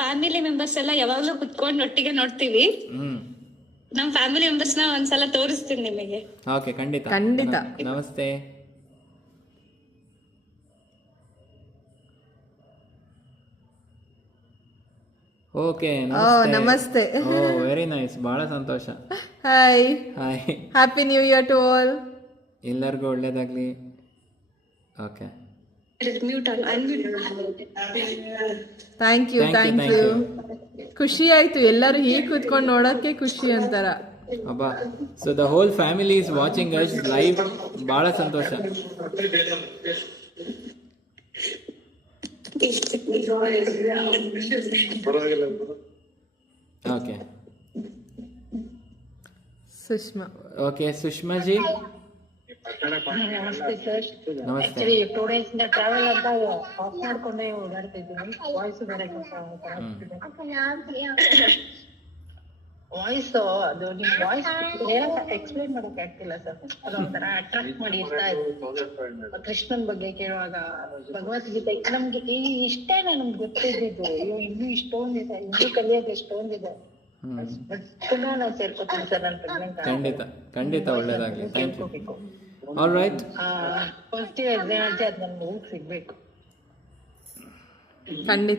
Family members ಎಲ್ಲ ಯಾವಾಗ್ಲೂ ಕುತ್ಕೊಂಡು ಒಟ್ಟಿಗೆ ನೋಡ್ತೀವಿ. ಹ್ಮ್ ನಮ್ ಫ್ಯಾಮಿಲಿ ಮೆಂಬರ್ಸ್ ನ ಒಂದ್ಸಲ ತೋರಿಸ್ತೀನಿ ನಿಮಗೆ. ಓಕೆ, ಖಂಡಿತ ಖಂಡಿತ. ನಮಸ್ತೆ. ಓಕೆ, ನಮಸ್ತೆ. ವೆರಿ ನೈಸ್, ಬಹಳ ಸಂತೋಷ. Hi, hi, happy new year to all. ಎಲ್ಲರಿಗೂ ಒಳ್ಳೇದಾಗ್ಲಿ. Okay, thank you. ಖುಷಿ ಆಯ್ತು, ಎಲ್ಲರೂ ಹೀಗೆ ಕೂತ್ಕೊಂಡು ನೋಡೋಕೆ ಖುಷಿ ಅಂತಾರ. ಅಬ್ಬಾ, so the whole family is watching us live. ಬಹಳ ಸಂತೋಷ. ಓಕೆ, ಸುಷ್ಮಾ. ಓಕೆ, ಸುಷ್ಮಾ ಜಿ ನಮಸ್ತೆ ಸರ್. ನಮಸ್ತೆ. 2 days ಇಂದ ಟ್ರಾವೆಲ್ ಅಂತ ಆಫ್ ಮಾಡ್ಕೊಂಡೇ ಓಡಾಡ್ತಿದ್ದೀನಿ. ವಾಯ್ಸ್ ಬೇರೆ ವಾಯ್ಸ್ ಅದು ನಿಮ್ ವಾಯ್ಸ್ ಎಕ್ಸ್ಪ್ಲೈನ್ ಮಾಡಕ್ ಆಗ್ತಿಲ್ಲ ಸರ್. ಅದೊಂಥರ ಅಟ್ರಾಕ್ಟ್ ಮಾಡಿ ಇರ್ತಾ ಇತ್ತು. ಕೃಷ್ಣನ್ ಬಗ್ಗೆ ಕೇಳುವಾಗ ಭಗವದ್ಗೀತೆ ನಮ್ಗೆ ಇಷ್ಟೇನ ನಮ್ಗೆ ಗೊತ್ತಿದ್ದು. ಇನ್ನೂ ಇಷ್ಟೊಂದಿದೆ, ಇನ್ನೂ ಕಲಿಯೋದು ಎಷ್ಟೊಂದಿದೆ. ಪುನಃ ನಾವು ಸೇರ್ಕೋತೀನಿ ಸರ್. ನಾನು ಪ್ರೆಗ್ನೆಂಟ್. ಖಂಡಿತ ಒಳ್ಳೇದಾಗ್ಲಿ. Thank you. All right, positive energy ಅದ್ ನನ್ಗೆ ಸಿಗ್ಬೇಕು. ಖಂಡಿತ.